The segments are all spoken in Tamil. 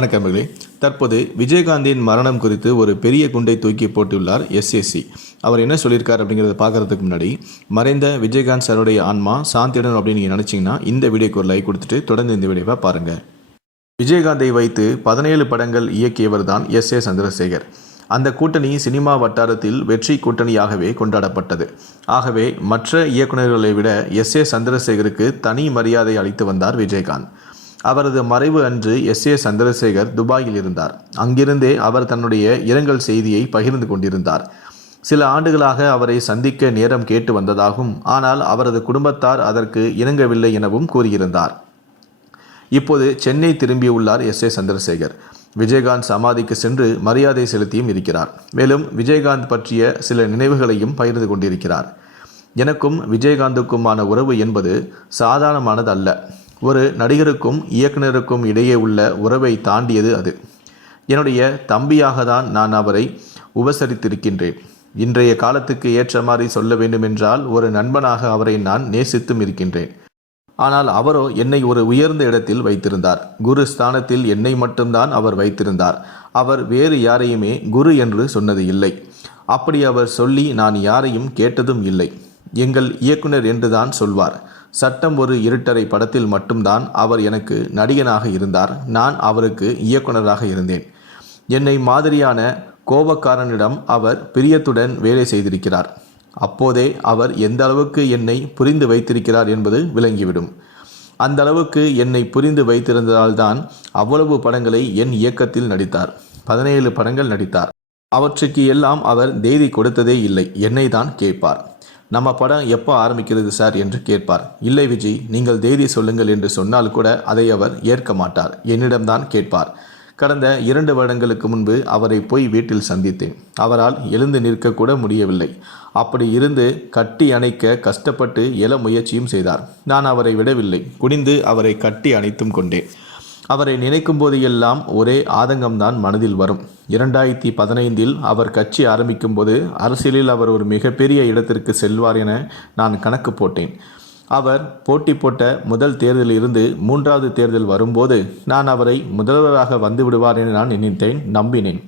வணக்கம்பர்களே தற்போது விஜயகாந்தின் மரணம் குறித்து ஒரு பெரிய குண்டை தூக்கி போட்டுள்ளார் எஸ்எஸ்சி அவர் என்ன சொல்லியிருக்கார் அப்படிங்கிறத பார்க்கறதுக்கு முன்னாடி மறைந்த விஜயகாந்த் சாருடைய ஆன்மா சாந்தியுடன் அப்படின்னு நீங்கள் நினச்சிங்கன்னா இந்த வீடியோக்கு ஒரு லைக் கொடுத்துட்டு தொடர்ந்து இந்த வீடியோவை பாருங்கள் விஜயகாந்தை வைத்து பதினேழு படங்கள் இயக்கியவர் தான் எஸ் ஏ சந்திரசேகர். அந்த கூட்டணி சினிமா வட்டாரத்தில் வெற்றி கூட்டணியாகவே கொண்டாடப்பட்டது. ஆகவே மற்ற இயக்குநர்களை விட எஸ் ஏ சந்திரசேகருக்கு தனி மரியாதை அளித்து வந்தார் விஜயகாந்த். அவரது மறைவு அன்று எஸ் ஏ சந்திரசேகர் துபாயில் இருந்தார். அங்கிருந்தே அவர் தன்னுடைய இரங்கல் செய்தியை பகிர்ந்து கொண்டிருந்தார். சில ஆண்டுகளாக அவரை சந்திக்க நேரம் கேட்டு வந்ததாகவும் ஆனால் அவரது குடும்பத்தார் அதற்கு இணங்கவில்லை எனவும் கூறியிருந்தார். இப்போது சென்னை திரும்பியுள்ளார் எஸ் ஏ சந்திரசேகர். விஜயகாந்த் சமாதிக்கு சென்று மரியாதை செலுத்தியும் இருக்கிறார். மேலும் விஜயகாந்த் பற்றிய சில நினைவுகளையும் பகிர்ந்து கொண்டிருக்கிறார். எனக்கும் விஜயகாந்துக்குமான உறவு என்பது சாதாரணமானது அல்ல ஒரு நடிகருக்கும் இயக்குனருக்கும் இடையே உள்ள உறவை தாண்டியது அது. என்னுடைய தம்பியாக தான் நான் அவரை உபசரித்திருக்கின்றேன். இன்றைய காலத்துக்கு ஏற்ற மாதிரி சொல்ல வேண்டுமென்றால் ஒரு நண்பனாக அவரை நான் நேசித்தும் இருக்கின்றேன். ஆனால் அவரோ என்னை ஒரு உயர்ந்த இடத்தில் வைத்திருந்தார். குரு ஸ்தானத்தில் என்னை மட்டும்தான் அவர் வைத்திருந்தார். அவர் வேறு யாரையுமே குரு என்று சொன்னது இல்லை. அப்படி அவர் சொல்லி நான் யாரையும் கேட்டதும் இல்லை. எங்கள் இயக்குனர் என்றுதான் சொல்வார். சட்டம் ஒரு இருட்டரை படத்தில் மட்டும்தான் அவர் எனக்கு நடிகனாக இருந்தார். நான் அவருக்கு இயக்குனராக இருந்தேன். என்னை மாதிரியான கோபக்காரனிடம் அவர் பிரியத்துடன் வேலை செய்திருக்கிறார். அப்போதே அவர் எந்த அளவுக்கு என்னை புரிந்து வைத்திருக்கிறார் என்பது விளங்கிவிடும். அந்த அளவுக்கு என்னை புரிந்து வைத்திருந்ததால்தான் அவ்வளவு படங்களை என் இயக்கத்தில் நடித்தார். பதினேழு படங்கள் நடித்தார். அவற்றுக்கு எல்லாம் அவர் தேதி கொடுத்ததே இல்லை. என்னை தான் கேட்பார். நம்ம படம் எப்போ ஆரம்பிக்கிறது சார் என்று கேட்பார். இல்லை விஜய் நீங்கள் தேதி சொல்லுங்கள் என்று சொன்னால் கூட அதை அவர் ஏற்க மாட்டார் என்னிடம்தான் கேட்பார். கடந்த இரண்டு வருடங்களுக்கு முன்பு அவரை போய் வீட்டில் சந்தித்தேன். அவரால் எழுந்து நிற்கக்கூட முடியவில்லை. அப்படி இருந்து கட்டி அணைக்க கஷ்டப்பட்டு எழ முயற்சியும் செய்தார். நான் அவரை விடவில்லை குனிந்து அவரை கட்டி அணைத்தும் கொண்டேன். அவரை நினைக்கும் போதெல்லாம் ஒரே ஆதங்கம்தான் மனதில் வரும். இரண்டாயிரத்தி பதினைந்தில் அவர் கட்சி ஆரம்பிக்கும் போது அரசியலில் அவர் ஒரு மிகப்பெரிய இடத்திற்கு செல்வார் என நான் கணக்கு போட்டேன். அவர் போட்டி போட்ட முதல் தேர்தலில் இருந்து மூன்றாவது தேர்தல் வரும்போது நான் அவரை முதல்வராக வந்து விடுவார் என நான் நினைத்தேன் நம்பினேன்.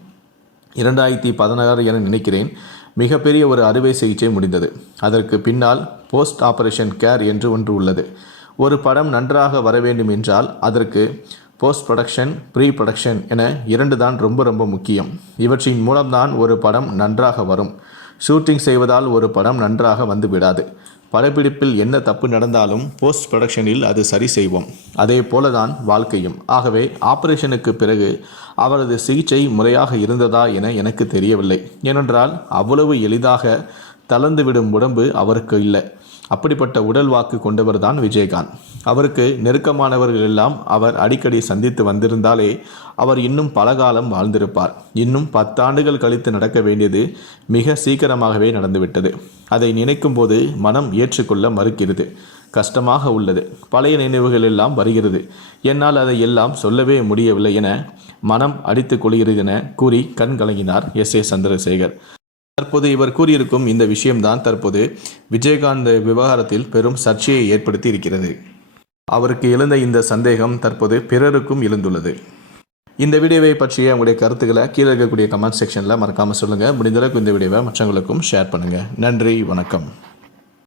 இரண்டாயிரத்தி பதினாறு என நினைக்கிறேன். மிகப்பெரிய ஒரு அறுவை சிகிச்சை முடிந்தது. அதற்கு பின்னால் போஸ்ட் ஆபரேஷன் கேர் என்று ஒன்று உள்ளது. ஒரு படம் நன்றாக வர வேண்டும் என்றால் அதற்கு போஸ்ட் ப்ரொடக்ஷன் ப்ரீ ப்ரொடக்ஷன் என இரண்டு தான் ரொம்ப ரொம்ப முக்கியம். இவற்றின் மூலம்தான் ஒரு படம் நன்றாக வரும். ஷூட்டிங் செய்வதால் ஒரு படம் நன்றாக வந்து விடாது. படப்பிடிப்பில் என்ன தப்பு நடந்தாலும் போஸ்ட் ப்ரொடக்ஷனில் அது சரி செய்வோம். அதே போலதான் வாழ்க்கையும். ஆகவே ஆபரேஷனுக்கு பிறகு அவரது சிகிச்சை முறையாக இருந்ததா என எனக்கு தெரியவில்லை. ஏனென்றால் அவ்வளவு எளிதாக தளர்ந்துவிடும் உடம்பு அவருக்கு இல்லை. அப்படிப்பட்ட உடல் வாக்கு கொண்டவர் தான் விஜயகாந்த். அவருக்கு நெருக்கமானவர்கள் எல்லாம் அவர் அடிக்கடி சந்தித்து வந்திருந்தாலே அவர் இன்னும் பல காலம் வாழ்ந்திருப்பார். இன்னும் பத்தாண்டுகள் கழித்து நடக்க வேண்டியது மிக சீக்கிரமாகவே நடந்துவிட்டது. அதை நினைக்கும் போது மனம் ஏற்றுக்கொள்ள மறுக்கிறது. கஷ்டமாக உள்ளது. பழைய நினைவுகள் எல்லாம் வருகிறது. என்னால் அதை எல்லாம் சொல்லவே முடியவில்லை என மனம் அடித்துக் கொள்கிறது என கூறி கண் கலங்கினார் எஸ் ஏ சந்திரசேகர். தற்போது இவர் கூறியிருக்கும் இந்த விஷயம்தான் தற்போது விஜயகாந்த் விவகாரத்தில் பெரும் சர்ச்சையை ஏற்படுத்தி இருக்கிறது அவருக்கு எழுந்த இந்த சந்தேகம் தற்போது பிறருக்கும் எழுந்துள்ளது. இந்த வீடியோவை பற்றிய உங்களுடைய கருத்துக்களை கீழே இருக்கக்கூடிய கமெண்ட் செக்ஷனில் மறக்காமல் சொல்லுங்கள் முடிந்தளவுக்கு இந்த வீடியோவை மற்றவங்களுக்கும் ஷேர் பண்ணுங்கள் நன்றி வணக்கம்.